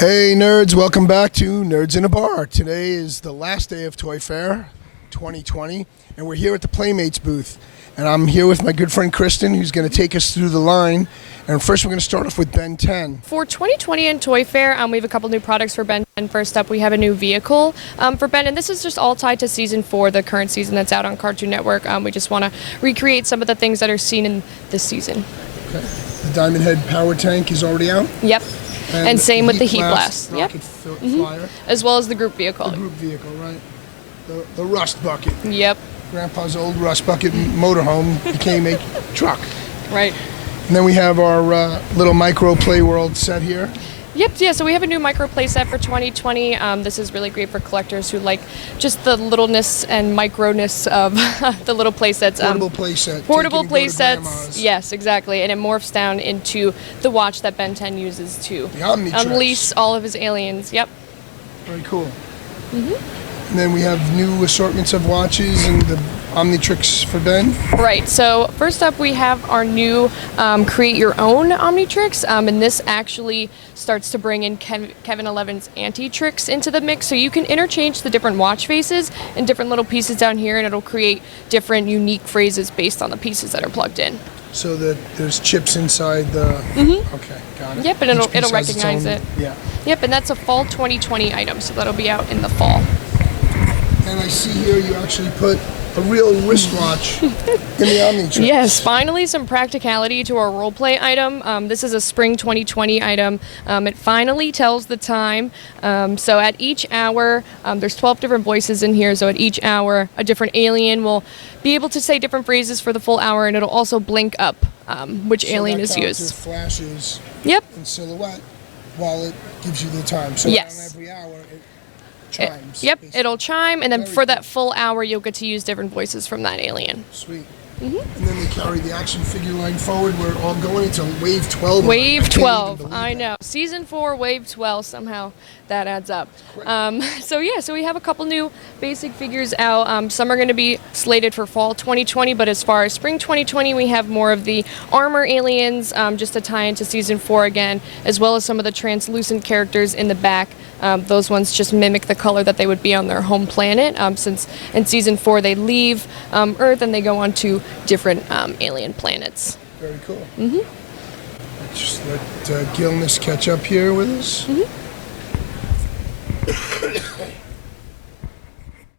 Hey nerds, welcome back to Nerds in a Bar. Today is the last day of Toy Fair 2020, and we're here at the Playmates booth. And I'm here with my good friend Kristen, who's going to take us through the line. And first we're going to start off with Ben 10. For 2020 and Toy Fair, we have a couple new products for Ben 10. First up, we have a new vehicle for Ben, and this is just all tied to Season 4, the current season that's out on Cartoon Network. We just want to recreate some of the things that are seen in this season. Okay. The Diamond Head power tank is already out? Yep. And same with the Heat Blast. Yep. Flyer. As well as the group vehicle. The group vehicle, right. The Rust Bucket. Yep. Grandpa's old Rust Bucket motorhome became a truck. Right. And then we have our little micro play world set here. Yep, yeah, so we have a new micro play set for 2020. This is really great for collectors who like just the littleness and microness of the little play sets. Portable play set. Portable play sets, yes, exactly. And it morphs down into the watch that Ben 10 uses to unleash all of his aliens. Yep. Very cool. And then we have new assortments of watches and the Omnitrix for Ben. Right, so first up we have our new Create Your Own Omnitrix, and this actually starts to bring in Kevin 11's Anti-Trix into the mix, so you can interchange the different watch faces and different little pieces down here, and it'll create different unique phrases based on the pieces that are plugged in. So that there's chips inside the... Okay, got it. Yep, and it'll recognize it. Yeah. Yep, and that's a fall 2020 item, so that'll be out in the fall. And I see here you actually put a real wristwatch in the Omnitrix. Yes, finally some practicality to our roleplay item. This is a spring 2020 item. It finally tells the time. So at each hour, there's 12 different voices in here. So at each hour, a different alien will be able to say different phrases for the full hour, and it'll also blink up which alien is used. Flashes in silhouette while it gives you the time. So on every hour, it chimes. Yep, it'll chime, and then for that full hour, you'll get to use different voices from that alien. Sweet. And then they carry the action figure line forward. We're all going into Wave 12. Wave 12, I know. Season 4, Wave 12, somehow that adds up. So we have a couple new basic figures out. Some are going to be slated for fall 2020, but as far as spring 2020, we have more of the armor aliens, just to tie into Season 4 again, as well as some of the translucent characters in the back. Those ones just mimic the color that they would be on their home planet, since in Season 4 they leave Earth and they go on to different alien planets. Very cool. Just let Gilness catch up here with us.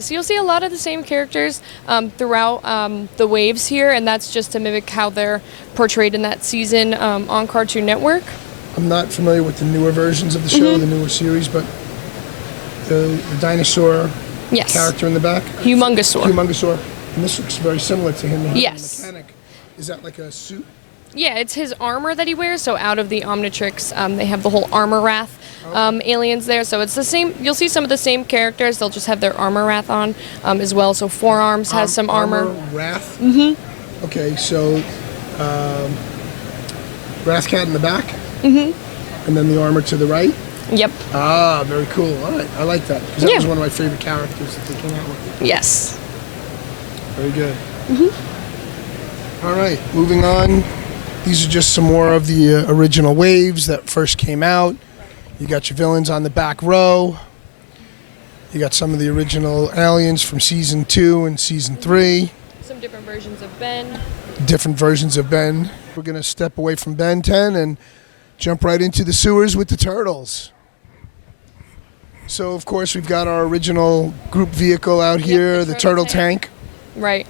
So you'll see a lot of the same characters throughout the waves here, and that's just to mimic how they're portrayed in that season on Cartoon Network. I'm not familiar with the newer versions of the show, the newer series, but the dinosaur character in the back? Humongousaur. And this looks very similar to him. Yes. The mechanic. Is that like a suit? Yeah, it's his armor that he wears. So out of the Omnitrix, they have the whole armor wrath aliens there. So it's the same. You'll see some of the same characters. They'll just have their armor wrath on as well. So Forearms has some armor. Wrath? Okay, so Wrath Cat in the back? And then the armor to the right? Yep. Ah, very cool. All right, I like that. Because that was one of my favorite characters that they came out with. Yes. Very good. All right, moving on. These are just some more of the original waves that first came out. You got your villains on the back row. You got some of the original aliens from Season 2 and Season 3. Some different versions of Ben. Different versions of Ben. We're going to step away from Ben 10 and jump right into the sewers with the turtles. So, of course, we've got our original group vehicle out here, the turtle tank. Right.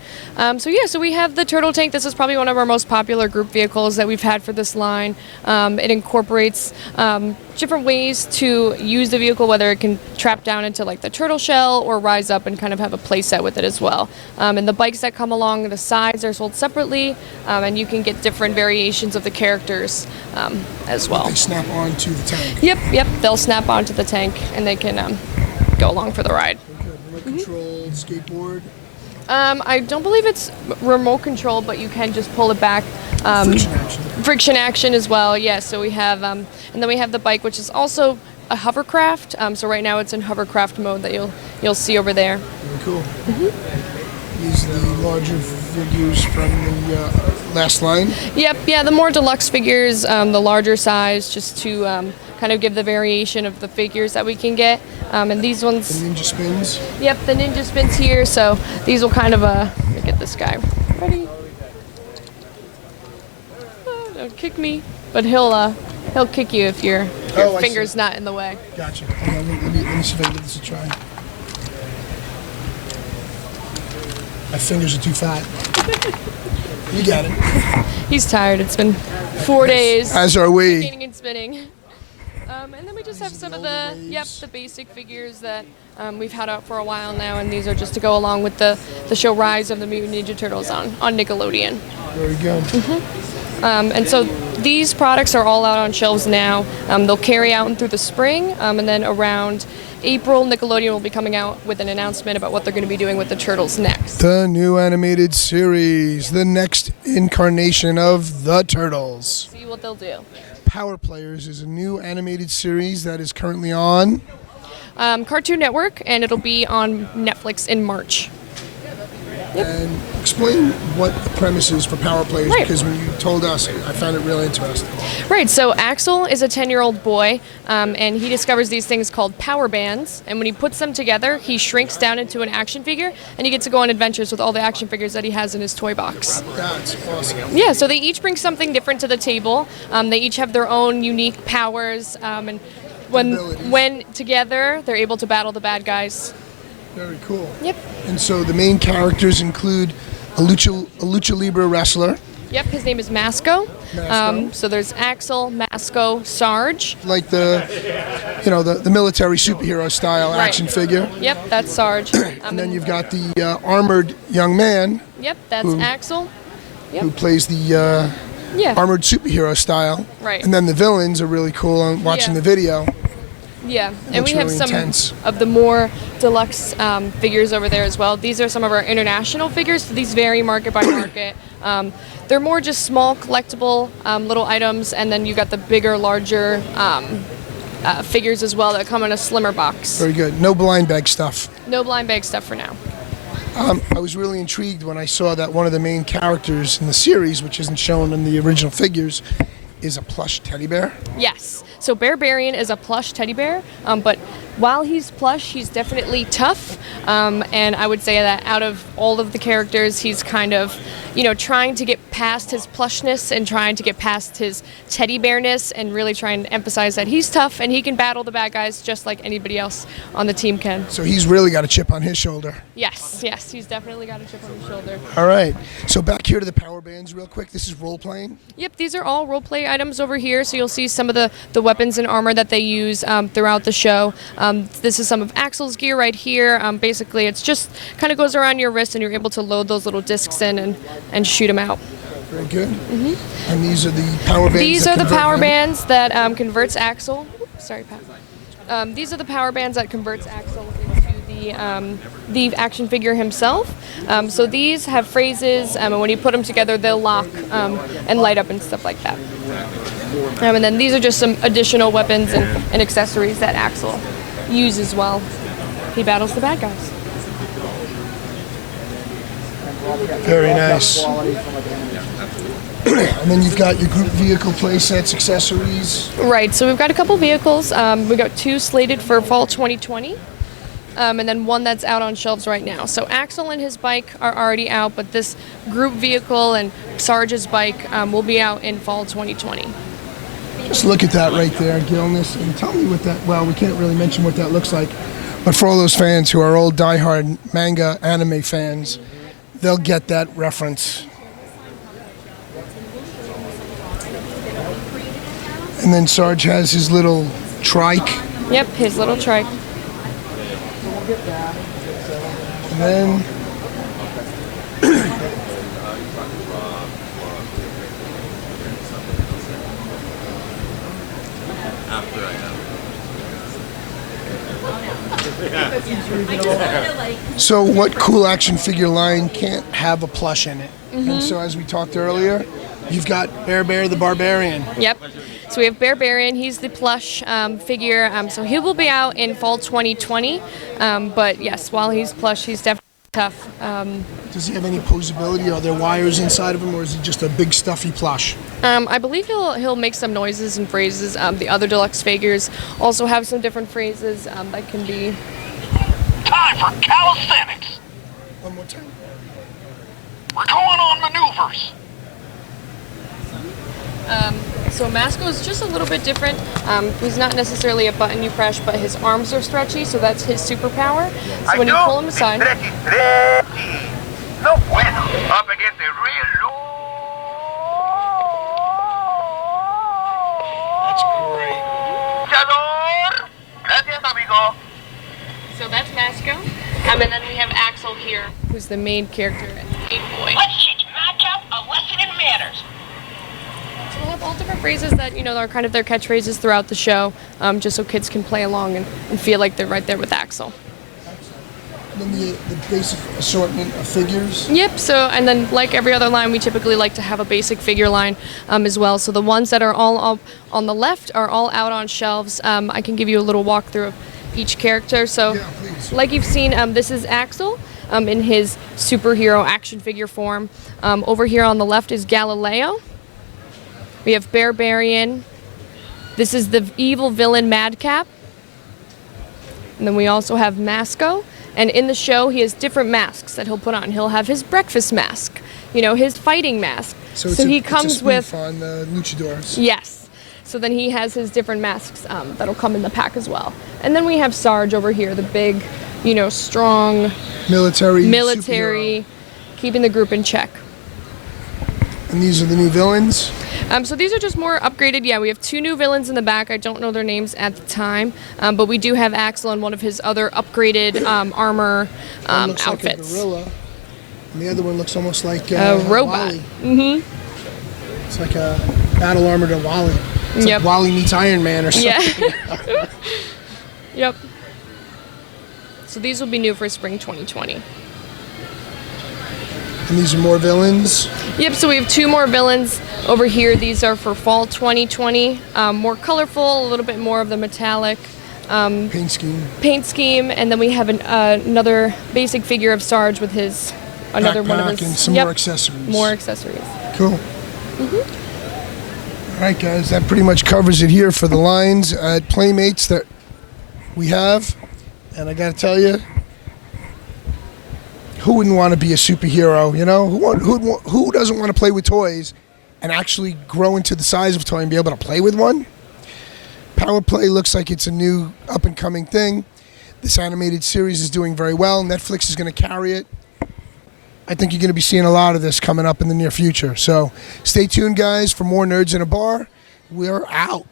So we have the turtle tank. This is probably one of our most popular group vehicles that we've had for this line. It incorporates different ways to use the vehicle, whether it can trap down into like the turtle shell or rise up and kind of have a play set with it as well. And the bikes that come along the sides are sold separately, and you can get different variations of the characters as well. They snap onto the tank. Yep. They'll snap onto the tank and they can go along for the ride. Okay. Remote controlled skateboard. I don't believe it's remote control, but you can just pull it back. Friction action as well, yes. So we have, and then we have the bike, which is also a hovercraft. So right now it's in hovercraft mode that you'll see over there. Very cool. These are the larger figures from the last line. Yep, yeah, the more deluxe figures, the larger size, just to kind of give the variation of the figures that we can get. And these ones, The ninja spins. yep, the ninja spins here. So these will kind of let me get this guy ready. Oh, don't kick me, but he'll kick you if your Oh, I finger's see. not in the way. Gotcha. Hold on, let me see if I can give this a try. My fingers are too fat. You got it. He's tired. It's been 4 days. As are we. Skating and spinning. And then we just have some of the, the basic figures that we've had out for a while now, and these are just to go along with the show Rise of the Mutant Ninja Turtles on Nickelodeon. Very good. And so these products are all out on shelves now. They'll carry out through the spring, and then around April, Nickelodeon will be coming out with an announcement about what they're going to be doing with the Turtles next. The new animated series, the next incarnation of the Turtles. See what they'll do. Power Players is a new animated series that is currently on Cartoon Network, and it'll be on Netflix in March. And explain what the premise is for Power Players, Right. because when you told us, I found it really interesting. Right, so Axel is a 10-year-old boy, and he discovers these things called power bands, and when he puts them together, he shrinks down into an action figure, and he gets to go on adventures with all the action figures that he has in his toy box. That's awesome. Yeah, so they each bring something different to the table. They each have their own unique powers, and Abilities. when together, they're able to battle the bad guys. Very cool. Yep. And so the main characters include a lucha libre wrestler, Yep, his name is Mascot. Mascot. So there's Axel, Mascot, Sarge. like the military superhero style Right. action figure. Yep, that's Sarge. And then you've got the armored young man Yep, that's Who- Axel. who plays the Yeah. armored superhero style. Right. And then the villains are really cool on watching Yeah. the video. Yeah, and Looks we have really some intense. of the more deluxe figures over there as well. These are some of our international figures. So these vary market by market. They're more just small collectible little items, and then you got the bigger, larger figures as well that come in a slimmer box. Very good. No blind bag stuff. No blind bag stuff for now. I was really intrigued when I saw that one of the main characters in the series, which isn't shown in the original figures, is a plush teddy bear. Yes. So Bearbarian is a plush teddy bear, but while he's plush, he's definitely tough. And I would say that out of all of the characters, he's kind of, trying to get past his plushness and trying to get past his teddy bearness and really trying to emphasize that he's tough and he can battle the bad guys just like anybody else on the team can. So he's really got a chip on his shoulder. Yes, he's definitely got a chip on his shoulder. All right. So back here to the power bands real quick. This is role playing. Yep, these are all roleplay items over here. So you'll see some of the weapons and armor that they use throughout the show. This is some of Axel's gear right here. Basically, it's just kind of goes around your wrist and you're able to load those little discs in and shoot them out. Very good. Mm-hmm. And these are the power bands. These that are the convert power him? bands that converts Axel. Oops, sorry, Pat. These are the power bands that converts Axel into the action figure himself. So these have phrases, and when you put them together, they'll lock and light up and stuff like that. And then these are just some additional weapons and accessories that Axel uses while he battles the bad guys. Very nice. And then you've got your group vehicle playsets, accessories. Right, so we've got a couple vehicles. We've got 2 slated for fall 2020. And then 1 that's out on shelves right now. So Axel and his bike are already out, but this group vehicle and Sarge's bike will be out in fall 2020. Just look at that right there, Gilness, and tell me what that, well, we can't really mention what that looks like, but for all those fans who are old diehard manga anime fans, they'll get that reference. And then Sarge has his little trike, Yep, his little trike. and then so what cool action figure line can't have a plush in it? And so as we talked earlier, you've got Bear the Barbarian. Yep. So we have Bearbarian. He's the plush figure. So he will be out in fall 2020. But yes, while he's plush, he's definitely tough. Does he have any posability? Are there wires inside of him, or is he just a big stuffy plush? I believe he'll make some noises and phrases. The other deluxe figures also have some different phrases that can be. Time for calisthenics. One more time. We're going on maneuvers. So Mascot is just a little bit different. He's not necessarily a button you press, but his arms are stretchy, so that's his superpower. So when you pull him aside, Stretchy. No bueno. Up against the real low. That's great. Luchador. Gracias, amigo. so that's Mascot. And then we have Axel here, who's the main character and the main boy. Let's teach matchup a lesson in manners. So we'll have all different phrases that, are kind of their catchphrases throughout the show, just so kids can play along and feel like they're right there with Axel. And then the basic assortment of figures. Yep, and then like every other line, we typically like to have a basic figure line as well. So the ones that are all up on the left are all out on shelves. I can give you a little walkthrough of each character. So Yeah, please. like you've seen, this is Axel in his superhero action figure form. Over here on the left is Galileo. We have Barbarian. This is the evil villain Madcap. And then we also have Mascot. And in the show, he has different masks that he'll put on. He'll have his breakfast mask, his fighting mask. So he comes it's a with spoof on the luchadors. Yes. So then he has his different masks that'll come in the pack as well. And then we have Sarge over here, the big, strong Military, military, keeping the group in check. superhero. And these are the new villains. So these are just more upgraded. Yeah, we have 2 new villains in the back. I don't know their names at the time, but we do have Axel and one of his other upgraded armor One looks outfits. like a gorilla, and the other one looks almost like A robot. Wally. It's like a battle armor to Wally. It's Yep. like Wally meets Iron Man or something. Yeah. Yep. So these will be new for spring 2020. And these are more villains. Yep, so we have 2 more villains over here. These are for fall 2020. More colorful, a little bit more of the metallic Paint scheme. paint scheme. And then we have another basic figure of Sarge with his, another one of Backpack his... and some Yep, more accessories. more accessories. Cool. All right, guys, that pretty much covers it here for the lines at Playmates that we have. And I got to tell you, who wouldn't want to be a superhero, Who doesn't want to play with toys and actually grow into the size of a toy and be able to play with one? Power Play looks like it's a new up-and-coming thing. This animated series is doing very well. Netflix is going to carry it. I think you're going to be seeing a lot of this coming up in the near future. So stay tuned, guys, for more Nerds in a Bar. We're out.